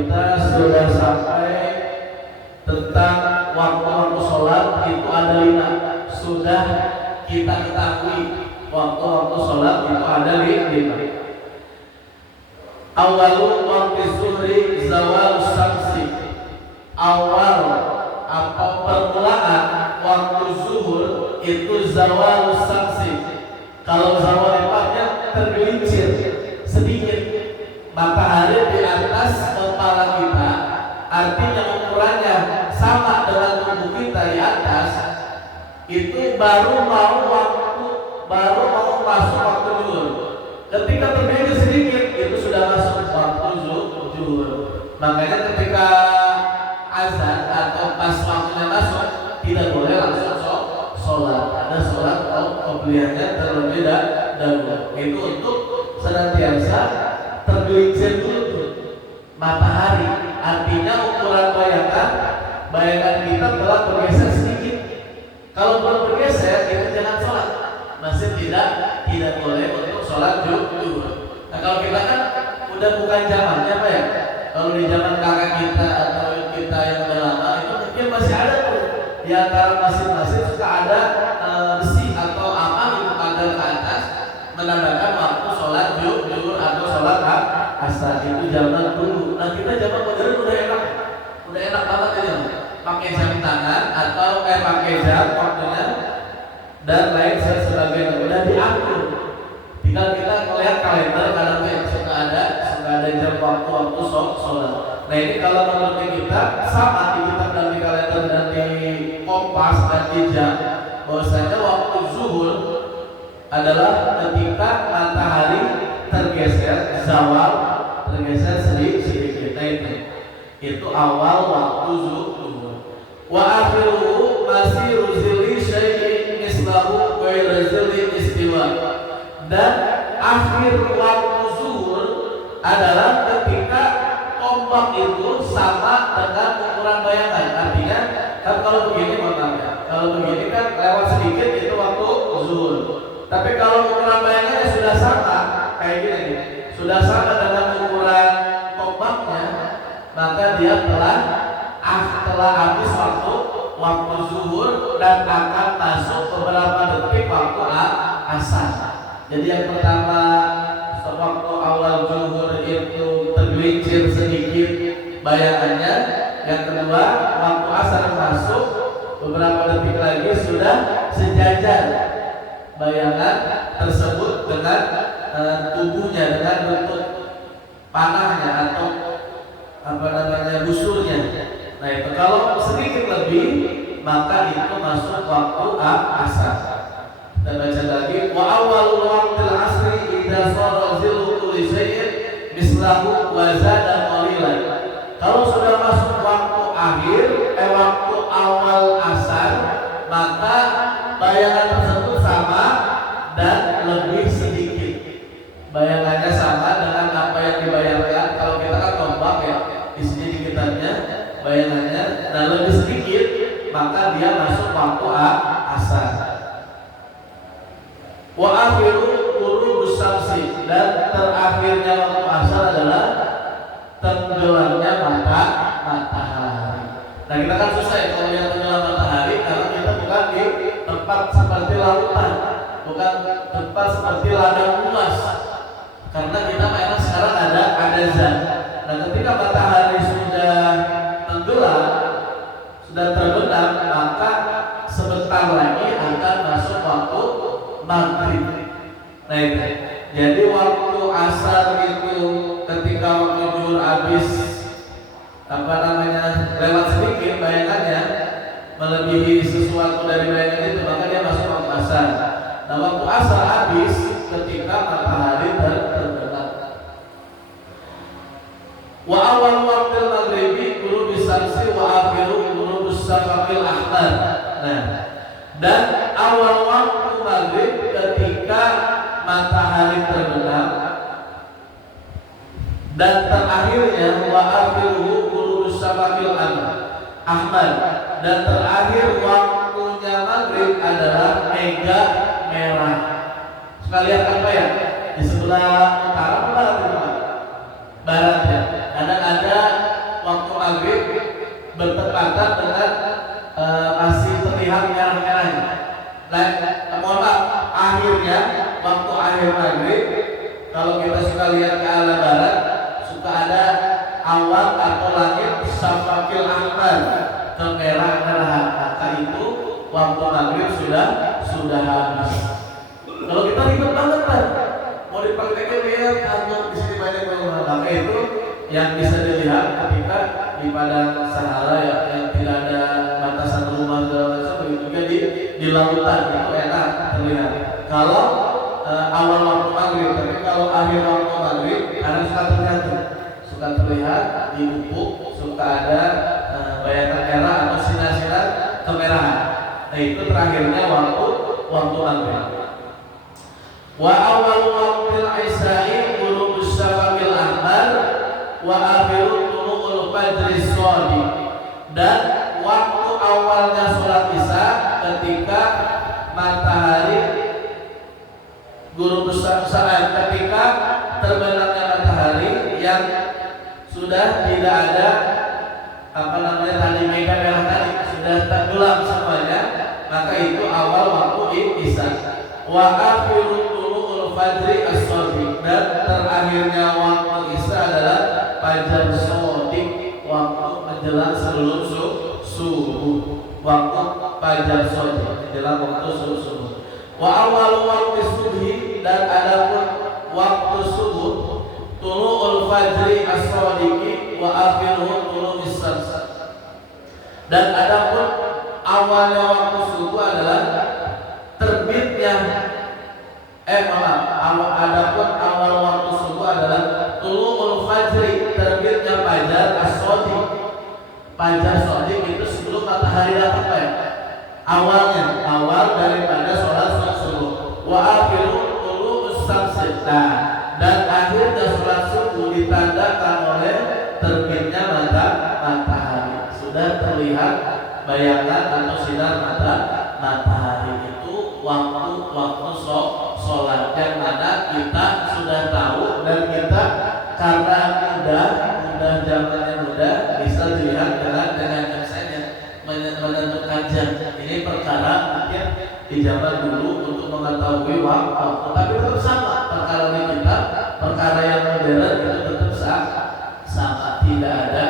kita sudah sampai tentang waktu-waktu sholat itu ada 5. Sudah kita ketahui waktu-waktu sholat itu ada 5. Awalu waktu zuhri zawal syamsi. Awal apa permulaan waktu zuhur itu zawal syamsi. Kalau zawal artinya tergelincir sedikit matahari di atas kepala kita, artinya ukurannya sama dengan tubuh kita di atas, itu baru mau masuk waktu zuhur. Ketika tergelincir sedikit itu sudah masuk waktu zuhur. Makanya ketika azan atau pas waktunya masuk tidak boleh langsung sholat. Ada sholat qobliyahnya terlebih dahulu. Itu untuk senantiasa tergelincir dulu matahari. Artinya ukuran bayangan kita telah bergeser sedikit. Kalau belum bergeser itu jangan sholat. Masih tidak boleh untuk sholat zuhur. Nah kalau kita kan udah bukan zamannya Pak ya. Kalau di zaman kakak kita atau kita yang udah lama itu mungkin masih ada tuh di antara masjid-masjid suka ada besi atau apa gitu pagar ke atas menandakan waktu sholat zuhur atau sholat asar. Itu zaman dulu. Nah kita zaman modern udah enak banget ini, pakai jam tangan atau pakai jam waktunya dan lain sebagainya udah diatur. Tinggal kita melihat kalender kadang suka ada jam waktu sholat. Nah ini kalau menurut kita sama di kitab dan di kalender dan di kompas dan di jam, bahwasanya waktu zuhur adalah ketika matahari tergeser, zawal tergeser sedikit. Nah itu awal waktu zuhur. Wa akhiruhu masiru zilli syai'in mislahu ghairu zilli istiwa. Dan akhir waktu zuhur adalah ketika ombak itu sama dengan ukuran bayangan. Artinya kan kalau begini kalau begini kan lewat sedikit itu waktu zuhur. Tapi kalau ukuran bayangannya sudah sama kayak gini, sudah sama dengan ukuran ombaknya, maka dia telah habis waktu zuhur dan akan masuk beberapa detik waktu asar. Jadi yang pertama waktu awal zuhur itu tergelincir sedikit bayangannya. Yang kedua waktu asar masuk beberapa detik lagi sudah sejajar bayangan tersebut dengan tubuhnya, dengan bentuk panahnya atau busurnya. Nah itu kalau sedikit lebih maka itu masuk waktu asar. Dan baca lagi wa awwalul waqtil asri idza sara zillu kulli syai'in mislahu wa zada qalilan. Kalau sudah masuk waktu akhir waktu awal asar, maka bayangan tersebut sama dan lebih sedikit. Bayangannya sama dengan apa yang dibayangkan. Kalau kita kan kompak ya, di sini di kitabnya bayangannya dan lebih sedikit, maka dia masuk waktu asar. Wa akhiru ghurubus syamsi, dan terakhirnya waktu asar adalah tenggelamnya matahari. Nah kita kan susah ya kalau yang tenggelam matahari karena kita bukan di tempat seperti lautan, bukan tempat seperti ladang luas. Karena kita memang sekarang ada zat. Nah ketika matahari sudah tenggelam, sudah terbenam, maka sebentar lagi akan masuk waktu maghrib. Nah itu. Jadi waktu asar itu ketika waktu zuhur habis lewat sedikit bayangannya melebihi sesuatu dari bayangan itu, maka dia masuk waktu asar. Nah waktu asar habis ketika matahari terbenam. Wa awal waqtil maghribi ghurubis syamsi wa akhiru ghurubus syafaqil ahmar. Nah, dan awal waktu maghrib ketika matahari terbenam dan terakhirnya wa akhiru ghurubus syafaqil ahmar, dan terakhir waktunya maghrib adalah mega merah. Sekalian apa ya? Di sebelah utara barat ya. Kadang ada kelihatan dengan masih terlihat merah-merahnya. Mohon maaf, akhirnya waktu akhir maghrib, kalau kita suka lihat ke arah barat, suka ada awan atau langit syafaqil ahmar, kemerah-merahan. Maka itu waktu maghrib sudah habis. Kalau kita ribet banget kan, mau dipraktekin lihat kantor di sini banyak banget. Maka itu yang bisa dilihat ketika di padang Sahara ya, yang tidak ada batasan rumah segala macam, begitu juga di lautan itu enak terlihat. Kalau awal waktu maghrib, tapi kalau akhir waktu maghrib kadang suka terlihat di ufuk, suka ada bayangan merah atau sinar-sinar kemerahan. Nah itu terakhirnya waktu maghrib. Wa awal waqtil isya'i ghurubus syafaqil ahmar wa akhiru tulu'ul fajri shadiq. Dan waktu awalnya sholat isya ketika matahari ghurubus syafaq, ketika terbenamnya matahari yang sudah tidak ada tadi mega merah tadi, sudah tenggelam semuanya, maka itu awal waktu isya. Wa akhiru fajri as-shadiq, dan terakhirnya waktu isya adalah fajar shadiq, waktu menjelang sebelum subuh, waktu fajar shadiq menjelang waktu subuh. Wa awal waktu subhi, dan adapun waktu subuh tulu'ul fajri as-shadiq wa akhiruhu tulu'us syams, dan adapun awalnya waktu subuh adalah terbitnya adapun awal waktu subuh adalah tulu'ul fajri, terbitnya fajar as-shadiq. Fajar shadiq itu sebelum matahari datang ya. Awal daripada sholat subuh. Wa akhiru tulu'us syams. Dan akhirnya sholat subuh ditandakan oleh terbitnya matahari. Sudah terlihat bayangan atau sinar matahari. Itu waktu sholat yang mana kita sudah tahu, dan kita karena mudah zamannya mudah, bisa dilihat dengan jam saja, menentukan jam. Ini perkara mungkin di zaman dulu untuk mengetahui waktu, tapi tetap sama. Perkara di kita, perkara yang modern itu tetap sama, tidak ada